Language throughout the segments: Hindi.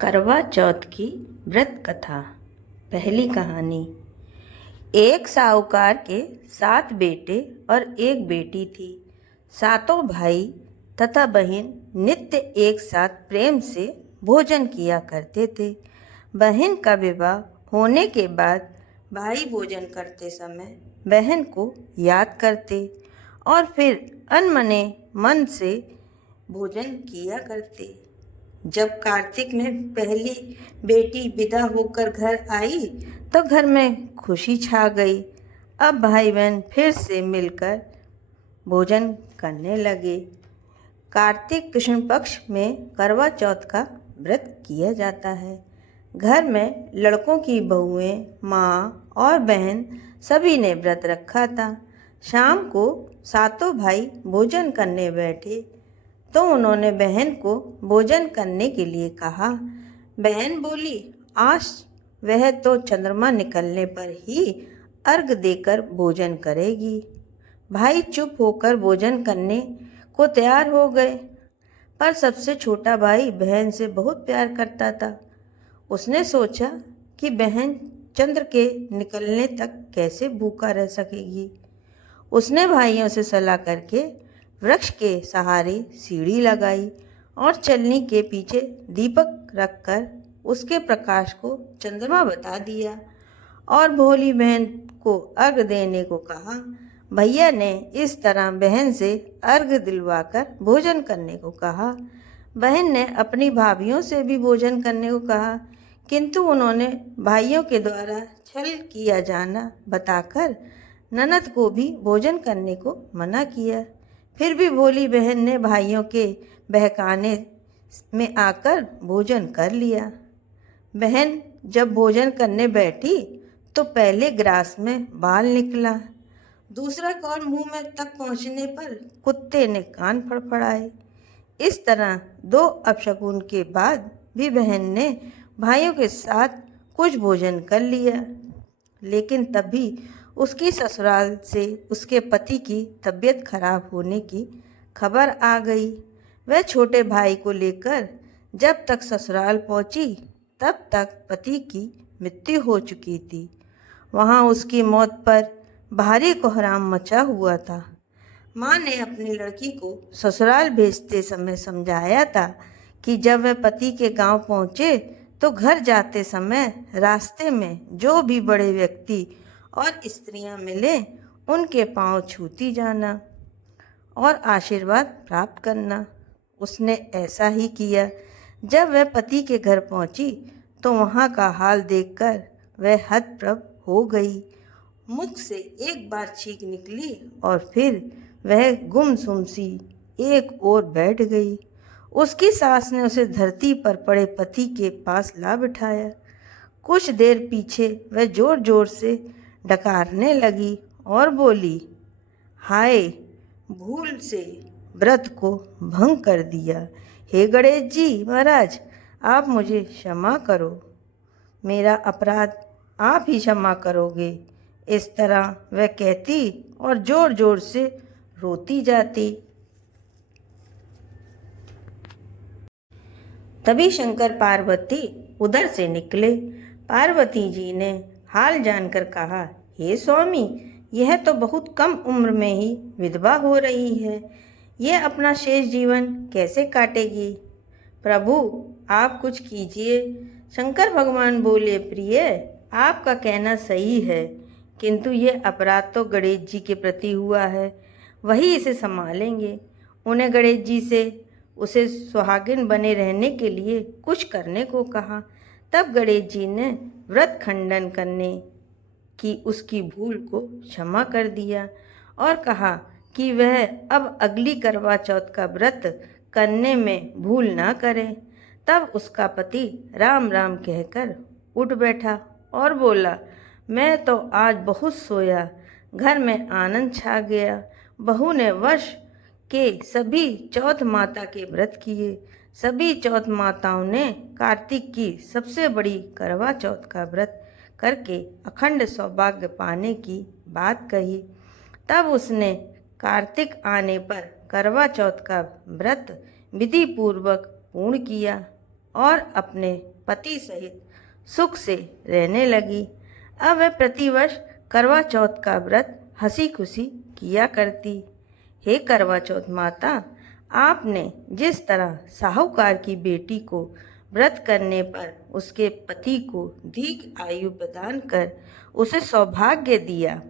करवा चौथ की व्रत कथा। पहली कहानी। एक साहूकार के 7 बेटे और एक बेटी थी। सातों भाई तथा बहन नित्य एक साथ प्रेम से भोजन किया करते थे। बहन का विवाह होने के बाद भाई भोजन करते समय बहन को याद करते और फिर अनमने मन से भोजन किया करते। जब कार्तिक में पहली बेटी विदा होकर घर आई तो घर में खुशी छा गई। अब भाई बहन फिर से मिलकर भोजन करने लगे। कार्तिक कृष्ण पक्ष में करवा चौथ का व्रत किया जाता है। घर में लड़कों की बहुएं, माँ और बहन सभी ने व्रत रखा था। शाम को सातों भाई भोजन करने बैठे तो उन्होंने बहन को भोजन करने के लिए कहा। बहन बोली, आज वह तो चंद्रमा निकलने पर ही अर्घ देकर भोजन करेगी। भाई चुप होकर भोजन करने को तैयार हो गए, पर सबसे छोटा भाई बहन से बहुत प्यार करता था। उसने सोचा कि बहन चंद्र के निकलने तक कैसे भूखा रह सकेगी। उसने भाइयों से सलाह करके वृक्ष के सहारे सीढ़ी लगाई और चलनी के पीछे दीपक रखकर उसके प्रकाश को चंद्रमा बता दिया और भोली बहन को अर्घ देने को कहा। भैया ने इस तरह बहन से अर्घ दिलवाकर भोजन करने को कहा। बहन ने अपनी भाभियों से भी भोजन करने को कहा, किंतु उन्होंने भाइयों के द्वारा छल किया जाना बताकर ननद को भी भोजन करने को मना किया। फिर भी भोली बहन ने भाइयों के बहकाने में आकर भोजन कर लिया। बहन जब भोजन करने बैठी तो पहले ग्रास में बाल निकला। दूसरा कौर मुंह में तक पहुंचने पर कुत्ते ने कान फड़फड़ाए। इस तरह 2 अपशकुन के बाद भी बहन ने भाइयों के साथ कुछ भोजन कर लिया, लेकिन तभी उसकी ससुराल से उसके पति की तबीयत खराब होने की खबर आ गई। वह छोटे भाई को लेकर जब तक ससुराल पहुंची तब तक पति की मृत्यु हो चुकी थी। वहां उसकी मौत पर भारी कोहराम मचा हुआ था। माँ ने अपनी लड़की को ससुराल भेजते समय समझाया था कि जब वह पति के गांव पहुंचे तो घर जाते समय रास्ते में जो भी बड़े व्यक्ति और स्त्रियां मिले उनके पांव छूती जाना और आशीर्वाद प्राप्त करना। उसने ऐसा ही किया। जब वह पति के घर पहुंची तो वहां का हाल देखकर वह हतप्रभ हो गई। मुख से एक बार चीख निकली और फिर वह गुमसुम सी एक ओर बैठ गई। उसकी सास ने उसे धरती पर पड़े पति के पास ला बिठाया। कुछ देर पीछे वह जोर जोर से डकारने लगी और बोली, हाय, भूल से व्रत को भंग कर दिया। हे गणेश जी महाराज, आप मुझे क्षमा करो, मेरा अपराध आप ही क्षमा करोगे। इस तरह वह कहती और जोर जोर से रोती जाती। तभी शंकर पार्वती उधर से निकले। पार्वती जी ने हाल जानकर कहा, हे स्वामी, यह तो बहुत कम उम्र में ही विधवा हो रही है। यह अपना शेष जीवन कैसे काटेगी? प्रभु, आप कुछ कीजिए। शंकर भगवान बोले, प्रिय, आपका कहना सही है, किंतु यह अपराध तो गणेश जी के प्रति हुआ है, वही इसे संभालेंगे। उन्हें गणेश जी से उसे सुहागिन बने रहने के लिए कुछ करने को कहा। तब गणेश जी ने व्रत खंडन करने की उसकी भूल को क्षमा कर दिया और कहा कि वह अब अगली करवा चौथ का व्रत करने में भूल ना करे। तब उसका पति राम राम कहकर उठ बैठा और बोला, मैं तो आज बहुत सोया, घर में आनंद छा गया। बहू ने वर्ष के सभी चौथ माता के व्रत किए। सभी चौथ माताओं ने कार्तिक की सबसे बड़ी करवा चौथ का व्रत करके अखंड सौभाग्य पाने की बात कही। तब उसने कार्तिक आने पर करवा चौथ का व्रत विधि पूर्वक पूर्ण किया और अपने पति सहित सुख से रहने लगी। अब वह प्रतिवर्ष करवा चौथ का व्रत हंसी खुशी किया करती। हे करवा चौथ माता, आपने जिस तरह साहूकार की बेटी को व्रत करने पर उसके पति को दीर्घ आयु प्रदान कर उसे सौभाग्य दिया,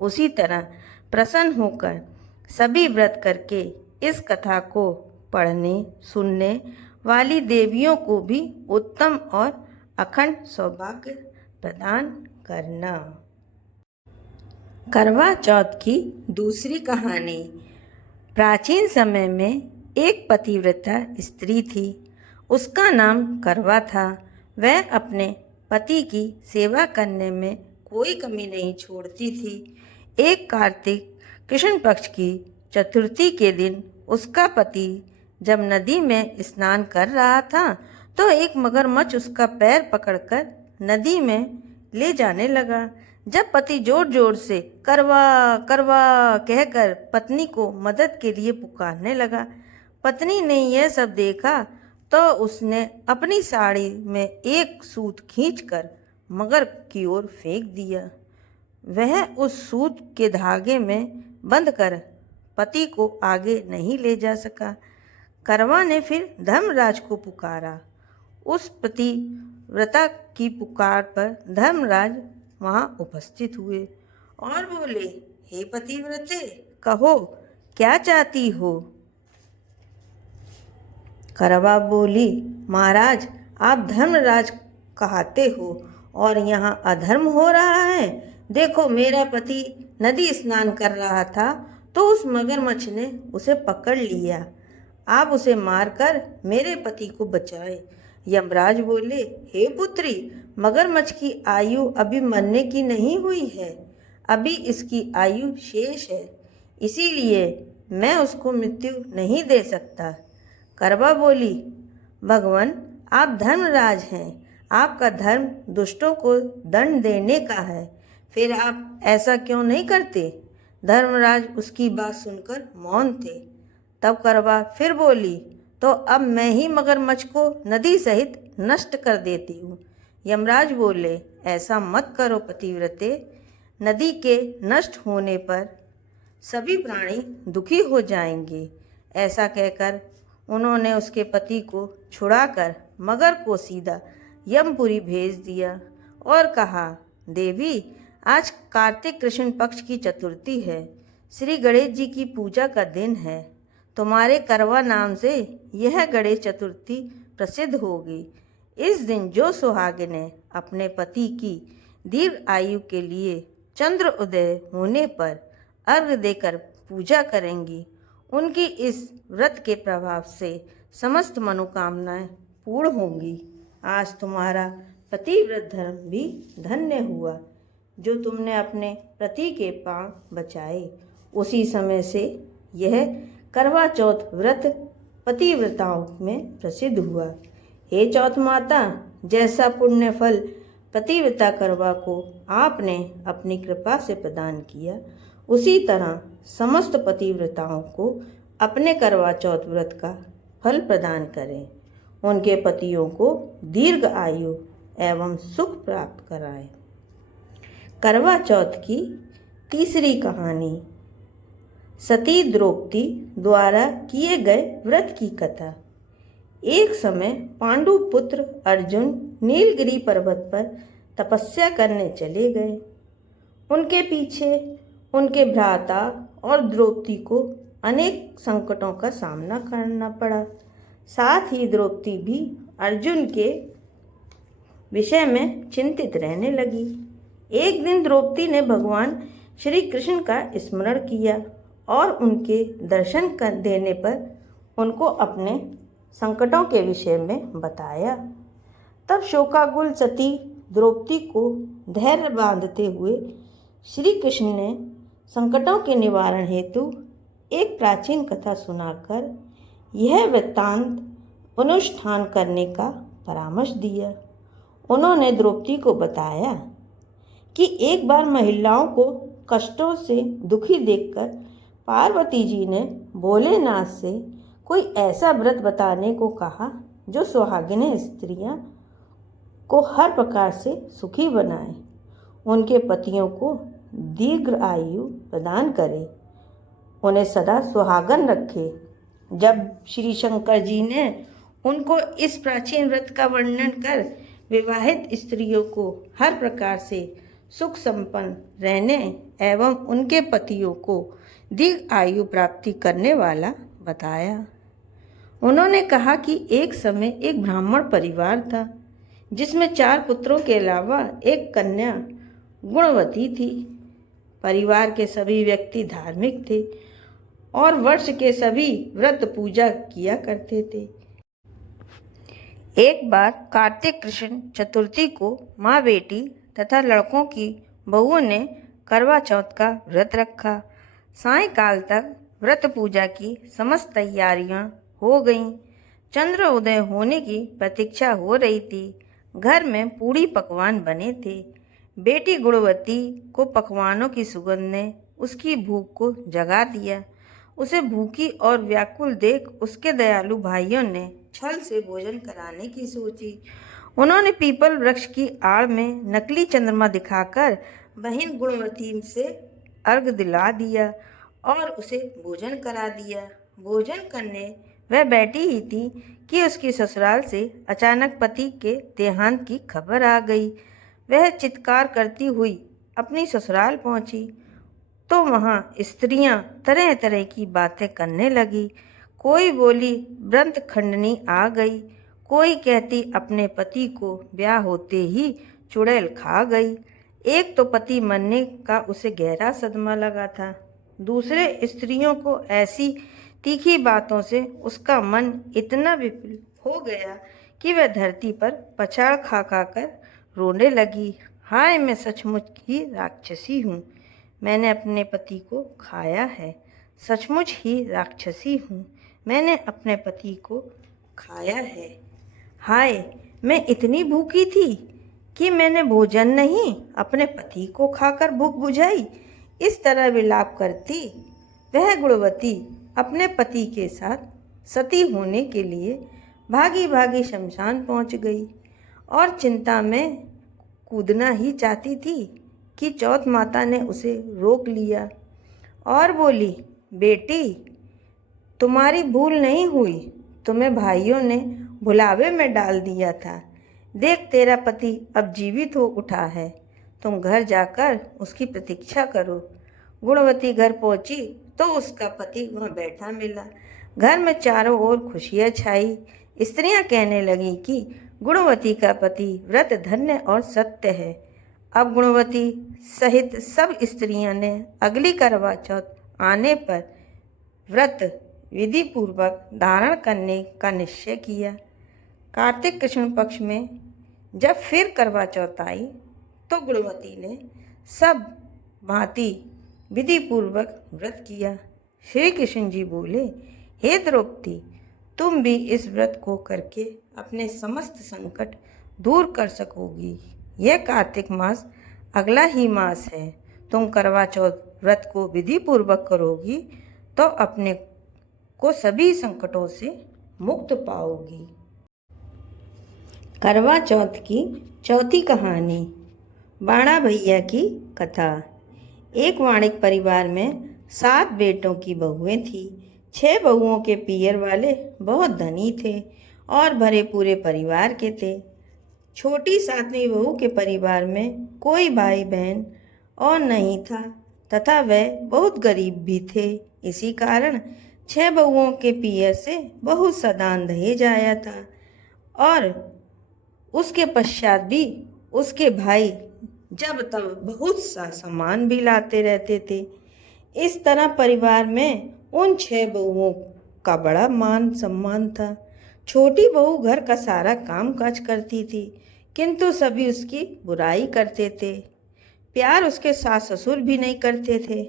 उसी तरह प्रसन्न होकर सभी व्रत करके इस कथा को पढ़ने सुनने वाली देवियों को भी उत्तम और अखंड सौभाग्य प्रदान करना। करवा चौथ की दूसरी कहानी। प्राचीन समय में एक पतिव्रता स्त्री थी। उसका नाम करवा था। वह अपने पति की सेवा करने में कोई कमी नहीं छोड़ती थी। एक कार्तिक कृष्ण पक्ष की चतुर्थी के दिन उसका पति जब नदी में स्नान कर रहा था तो एक मगरमच्छ उसका पैर पकड़कर नदी में ले जाने लगा। जब पति जोर जोर से करवा करवा कहकर पत्नी को मदद के लिए पुकारने लगा, पत्नी ने यह सब देखा तो उसने अपनी साड़ी में एक सूत खींचकर मगर की ओर फेंक दिया। वह उस सूत के धागे में बंध कर पति को आगे नहीं ले जा सका। करवा ने फिर धर्मराज को पुकारा। उस पतिव्रता की पुकार पर धर्मराज वहाँ उपस्थित हुए और बोले, हे पतिव्रते, कहो क्या चाहती हो। करवा बोली, महाराज, आप धर्मराज कहते हो और यहाँ अधर्म हो रहा है। देखो, मेरा पति नदी स्नान कर रहा था तो उस मगरमच्छ ने उसे पकड़ लिया। आप उसे मारकर मेरे पति को बचाए। यमराज बोले, हे पुत्री, मगरमच्छ की आयु अभी मरने की नहीं हुई है, अभी इसकी आयु शेष है, इसीलिए मैं उसको मृत्यु नहीं दे सकता। करवा बोली, भगवान, आप धर्मराज हैं, आपका धर्म दुष्टों को दंड देने का है, फिर आप ऐसा क्यों नहीं करते। धर्मराज उसकी बात सुनकर मौन थे। तब करवा फिर बोली, तो अब मैं ही मगरमच्छ को नदी सहित नष्ट कर देती हूँ। यमराज बोले, ऐसा मत करो पतिव्रते, नदी के नष्ट होने पर सभी प्राणी दुखी हो जाएंगे। ऐसा कहकर उन्होंने उसके पति को छुड़ाकर मगर को सीधा यमपुरी भेज दिया और कहा, देवी, आज कार्तिक कृष्ण पक्ष की चतुर्थी है, श्री गणेश जी की पूजा का दिन है। तुम्हारे करवा नाम से यह गणेश चतुर्थी प्रसिद्ध होगी। इस दिन जो सुहागिनें अपने पति की दीर्घ आयु के लिए चंद्र उदय होने पर अर्घ्य देकर पूजा करेंगी, उनकी इस व्रत के प्रभाव से समस्त मनोकामनाएं पूर्ण होंगी। आज तुम्हारा पतिव्रत धर्म भी धन्य हुआ, जो तुमने अपने पति के प्राण बचाए। उसी समय से यह करवा चौथ व्रत पतिव्रताओं में प्रसिद्ध हुआ। हे चौथ माता, जैसा पुण्य फल पतिव्रता करवा को आपने अपनी कृपा से प्रदान किया, उसी तरह समस्त पतिव्रताओं को अपने करवा चौथ व्रत का फल प्रदान करें, उनके पतियों को दीर्घ आयु एवं सुख प्राप्त कराएं। करवा चौथ की तीसरी कहानी। सती द्रौपदी द्वारा किए गए व्रत की कथा। एक समय पांडु पुत्र अर्जुन नीलगिरी पर्वत पर तपस्या करने चले गए। उनके पीछे उनके भ्राता और द्रौपदी को अनेक संकटों का सामना करना पड़ा। साथ ही द्रौपदी भी अर्जुन के विषय में चिंतित रहने लगी। एक दिन द्रौपदी ने भगवान श्री कृष्ण का स्मरण किया और उनके दर्शन कर देने पर उनको अपने संकटों के विषय में बताया। तब शोकाकुल सती द्रौपदी को धैर्य बांधते हुए श्री कृष्ण ने संकटों के निवारण हेतु एक प्राचीन कथा सुनाकर यह वृत्तांत अनुष्ठान करने का परामर्श दिया। उन्होंने द्रौपदी को बताया कि एक बार महिलाओं को कष्टों से दुखी देखकर पार्वती जी ने भोलेनाथ से कोई ऐसा व्रत बताने को कहा जो सुहागिनें स्त्रियां को हर प्रकार से सुखी बनाए, उनके पतियों को दीर्घ आयु प्रदान करे, उन्हें सदा सुहागन रखे। जब श्री शंकर जी ने उनको इस प्राचीन व्रत का वर्णन कर विवाहित स्त्रियों को हर प्रकार से सुख संपन्न रहने एवं उनके पतियों को दीर्घ आयु प्राप्ति करने वाला बताया। उन्होंने कहा कि एक समय एक ब्राह्मण परिवार था जिसमें 4 पुत्रों के अलावा एक कन्या गुणवती थी। परिवार के सभी व्यक्ति धार्मिक थे और वर्ष के सभी व्रत पूजा किया करते थे। एक बार कार्तिक कृष्ण चतुर्थी को माँ बेटी तथा लड़कों की बहुओं ने करवा चौथ का व्रत रखा। सायंकाल तक व्रत पूजा की समस्त तैयारियां हो गईं। चंद्र उदय होने की प्रतीक्षा हो रही थी। घर में पूड़ी पकवान बने थे। बेटी गुणवती को पकवानों की सुगंध ने उसकी भूख को जगा दिया। उसे भूखी और व्याकुल देख उसके दयालु भाइयों ने छल से भोजन कराने की सोची। उन्होंने पीपल वृक्ष की आड़ में नकली चंद्रमा दिखाकर बहन गुणवती से अर्घ दिला दिया और उसे भोजन करा दिया। भोजन करने वह बैठी ही थी कि उसकी ससुराल से अचानक पति के देहांत की खबर आ गई। वह चित्कार करती हुई अपनी ससुराल पहुंची तो वहाँ स्त्रियां तरह तरह की बातें करने लगी। कोई बोली व्रत खंडनी आ गई, कोई कहती अपने पति को ब्याह होते ही चुड़ैल खा गई। एक तो पति मरने का उसे गहरा सदमा लगा था। दूसरे स्त्रियों को ऐसी तीखी बातों से उसका मन इतना विफल हो गया कि वह धरती पर पछाड़ खा कर रोने लगी। हाय, मैं सचमुच ही राक्षसी हूँ। मैंने अपने पति को खाया है। सचमुच ही राक्षसी हूँ। मैंने अपने पति को खाया है। हाय, मैं इतनी भूखी थी कि मैंने भोजन नहीं अपने पति को खाकर भूख बुझाई। इस तरह विलाप करती वह गुणवती अपने पति के साथ सती होने के लिए भागी भागी शमशान पहुंच गई और चिंता में कूदना ही चाहती थी कि चौथ माता ने उसे रोक लिया और बोली, बेटी, तुम्हारी भूल नहीं हुई। तुम्हें भाइयों ने भुलावे में डाल दिया था। देख, तेरा पति अब जीवित हो उठा है। तुम घर जाकर उसकी प्रतीक्षा करो। गुणवती घर पहुंची तो उसका पति वहाँ बैठा मिला। घर में चारों ओर खुशियाँ छाई। स्त्रियां कहने लगी कि गुणवती का पति व्रत धन्य और सत्य है। अब गुणवती सहित सब स्त्रियों ने अगली करवा चौथ आने पर व्रत विधि पूर्वक धारण करने का निश्चय किया। कार्तिक कृष्ण पक्ष में जब फिर करवा चौथ आई तो गुणवती ने सब भांति विधि पूर्वक व्रत किया। श्री कृष्ण जी बोले, हे द्रौपदी, तुम भी इस व्रत को करके अपने समस्त संकट दूर कर सकोगी। यह कार्तिक मास अगला ही मास है। तुम करवा चौथ व्रत को विधि पूर्वक करोगी तो अपने को सभी संकटों से मुक्त पाओगी। करवा चौथ की चौथी कहानी, बाणा भैया की कथा। एक वाणिक परिवार में 7 बेटों की बहुएं थीं। 6 बहुओं के पियर वाले बहुत धनी थे और भरे पूरे परिवार के थे। छोटी 7वीं बहू के परिवार में कोई भाई बहन और नहीं था तथा वह बहुत गरीब भी थे। इसी कारण 6 बहुओं के पियर से बहुत सा दान दहेज आया था और उसके पश्चात भी उसके भाई जब तब बहुत सा सामान भी लाते रहते थे। इस तरह परिवार में उन 6 बहुओं का बड़ा मान सम्मान था। छोटी बहू घर का सारा काम काज करती थी किंतु सभी उसकी बुराई करते थे। प्यार उसके सास ससुर भी नहीं करते थे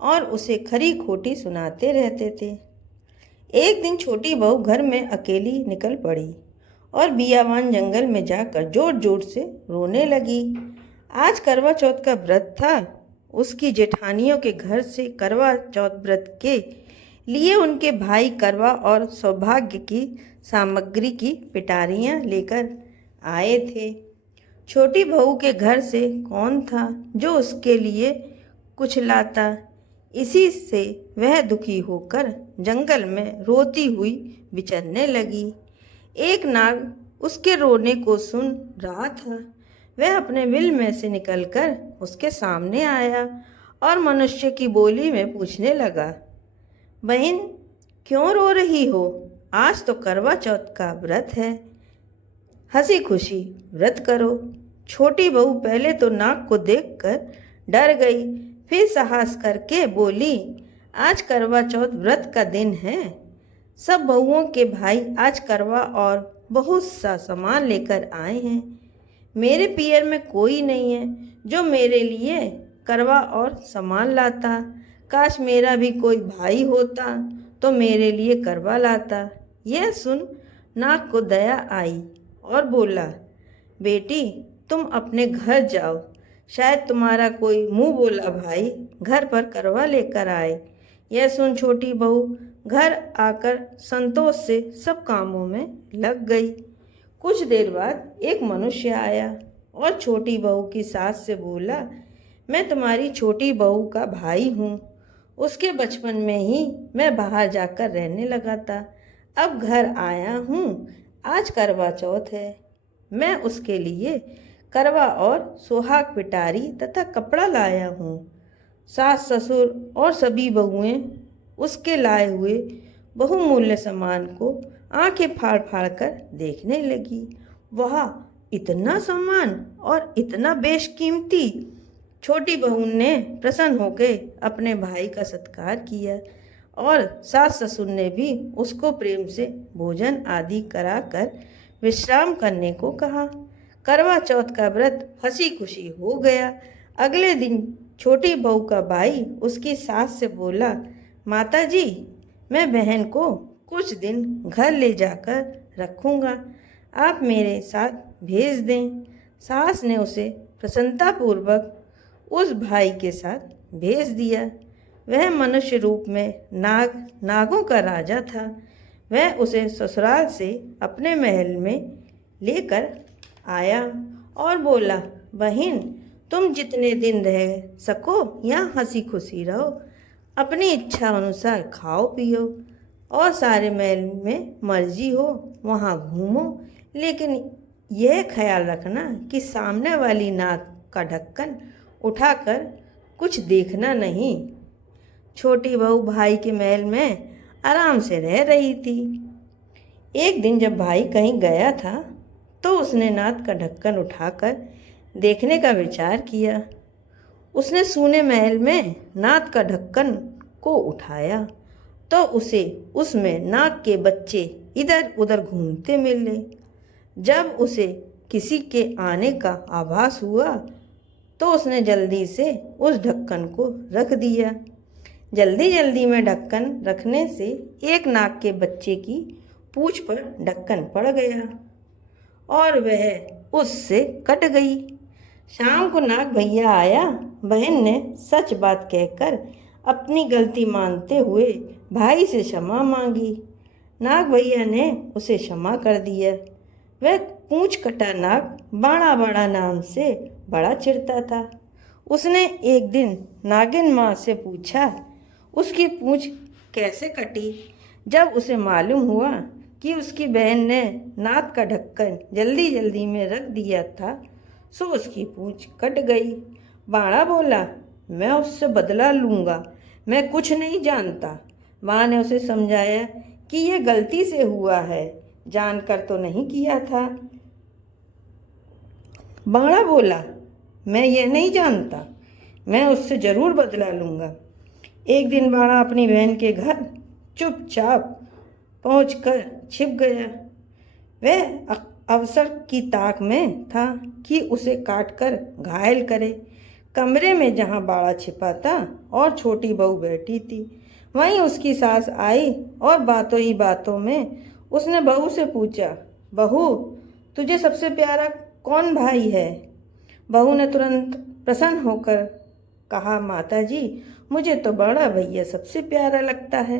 और उसे खरी खोटी सुनाते रहते थे। एक दिन छोटी बहू घर में अकेली निकल पड़ी और बियावान जंगल में जाकर जोर जोर से रोने लगी। आज करवा चौथ का व्रत था। उसकी जेठानियों के घर से करवा चौथ व्रत के लिए उनके भाई करवा और सौभाग्य की सामग्री की पिटारियाँ लेकर आए थे। छोटी बहू के घर से कौन था जो उसके लिए कुछ लाता। इसी से वह दुखी होकर जंगल में रोती हुई विचरने लगी। एक नाग उसके रोने को सुन रहा था। वह अपने बिल में से निकलकर उसके सामने आया और मनुष्य की बोली में पूछने लगा, बहन, क्यों रो रही हो? आज तो करवा चौथ का व्रत है, हंसी खुशी व्रत करो। छोटी बहू पहले तो नाग को देखकर डर गई, फिर साहस करके बोली, आज करवा चौथ व्रत का दिन है। सब बहुओं के भाई आज करवा और बहुत सा सामान लेकर आए हैं। मेरे पियर में कोई नहीं है जो मेरे लिए करवा और सामान लाता। काश मेरा भी कोई भाई होता तो मेरे लिए करवा लाता। यह सुन नाग को दया आई और बोला, बेटी, तुम अपने घर जाओ, शायद तुम्हारा कोई मुंह बोला भाई घर पर करवा लेकर आए। यह सुन छोटी बहू घर आकर संतोष से सब कामों में लग गई। कुछ देर बाद एक मनुष्य आया और छोटी बहू की सास से बोला, मैं तुम्हारी छोटी बहू का भाई हूँ। उसके बचपन में ही मैं बाहर जाकर रहने लगा था। अब घर आया हूँ। आज करवा चौथ है। मैं उसके लिए करवा और सुहाग पिटारी तथा कपड़ा लाया हूँ। सास ससुर और सभी बहुएं उसके लाए हुए बहुमूल्य सामान को आंखें फाड़ फाड़ कर देखने लगी। वाह, इतना सामान और इतना बेशकीमती! छोटी बहू ने प्रसन्न होकर अपने भाई का सत्कार किया और सास ससुर ने भी उसको प्रेम से भोजन आदि कराकर विश्राम करने को कहा। करवा चौथ का व्रत हंसी खुशी हो गया। अगले दिन छोटी बहू का भाई उसकी सास से बोला, माता जी, मैं बहन को कुछ दिन घर ले जाकर रखूँगा, आप मेरे साथ भेज दें। सास ने उसे प्रसन्नतापूर्वक उस भाई के साथ भेज दिया। वह मनुष्य रूप में नागों का राजा था। वह उसे ससुराल से अपने महल में लेकर आया और बोला, बहन, तुम जितने दिन रह सको यहाँ हंसी खुशी रहो, अपनी इच्छा अनुसार खाओ पियो और सारे महल में मर्जी हो वहाँ घूमो, लेकिन यह ख्याल रखना कि सामने वाली नाक का ढक्कन उठाकर कुछ देखना नहीं। छोटी बहू भाई के महल में आराम से रह रही थी। एक दिन जब भाई कहीं गया था तो उसने नाक का ढक्कन उठाकर देखने का विचार किया। उसने सूने महल में नाक का ढक्कन को उठाया तो उसे उसमें नाग के बच्चे इधर उधर घूमते मिले। जब उसे किसी के आने का आभास हुआ तो उसने जल्दी से उस ढक्कन को रख दिया। जल्दी जल्दी में ढक्कन रखने से एक नाग के बच्चे की पूंछ पर ढक्कन पड़ गया और वह उससे कट गई। शाम को नाग भैया आया। बहन ने सच बात कहकर अपनी गलती मानते हुए भाई से क्षमा मांगी। नाग भैया ने उसे क्षमा कर दिया। वह पूंछ कटा नाग बाड़ा बाड़ा नाम से बड़ा चिढ़ता था। उसने एक दिन नागिन माँ से पूछा उसकी पूंछ कैसे कटी। जब उसे मालूम हुआ कि उसकी बहन ने नाक का ढक्कन जल्दी जल्दी में रख दिया था सो उसकी पूंछ कट गई। बाड़ा बोला, मैं उससे बदला लूँगा, मैं कुछ नहीं जानता। माँ ने उसे समझाया कि यह गलती से हुआ है, जानकर तो नहीं किया था। बाड़ा बोला, मैं यह नहीं जानता, मैं उससे ज़रूर बदला लूँगा। एक दिन बाड़ा अपनी बहन के घर चुपचाप पहुंचकर छिप गया। वह अवसर की ताक में था कि उसे काटकर घायल करे। कमरे में जहाँ बाड़ा छिपा था और छोटी बहू बैठी थी वहीं उसकी सास आई और बातों ही बातों में उसने बहू से पूछा, बहू, तुझे सबसे प्यारा कौन भाई है? बहू ने तुरंत प्रसन्न होकर कहा, माता जी, मुझे तो बड़ा भैया सबसे प्यारा लगता है।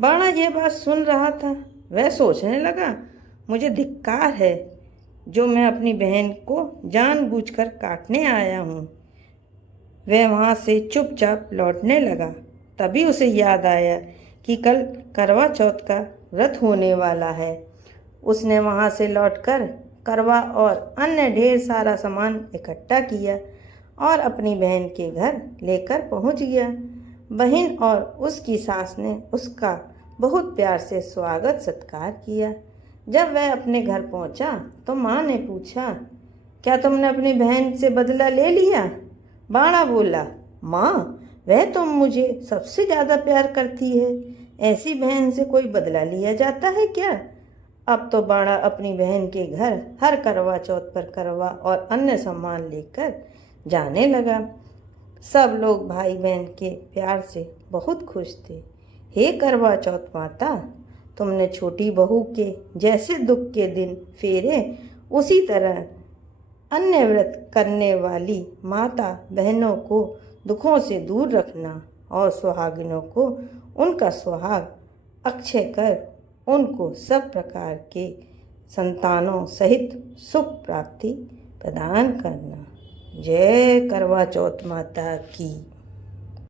बाड़ा यह बात सुन रहा था वह सोचने लगा, मुझे धिक्कार है जो मैं अपनी बहन को जानबूझकर काटने आया हूँ। वह वहाँ से चुपचाप लौटने लगा। तभी उसे याद आया कि कल करवा चौथ का व्रत होने वाला है। उसने वहाँ से लौटकर करवा और अन्य ढेर सारा सामान इकट्ठा किया और अपनी बहन के घर लेकर पहुँच गया। बहन और उसकी सास ने उसका बहुत प्यार से स्वागत सत्कार किया। जब वह अपने घर पहुँचा तो माँ ने पूछा, क्या तुमने अपनी बहन से बदला ले लिया? बाणा बोला, माँ, वह तो मुझे सबसे ज़्यादा प्यार करती है, ऐसी बहन से कोई बदला लिया जाता है क्या? अब तो बाणा अपनी बहन के घर हर करवा चौथ पर करवा और अन्य सामान लेकर जाने लगा। सब लोग भाई बहन के प्यार से बहुत खुश थे। हे करवा चौथ माता, तुमने छोटी बहू के जैसे दुख के दिन फेरे, उसी तरह अन्य व्रत करने वाली माता बहनों को दुखों से दूर रखना और सुहागिनों को उनका सुहाग अक्षय कर उनको सब प्रकार के संतानों सहित सुख प्राप्ति प्रदान करना। जय करवा चौथ माता की।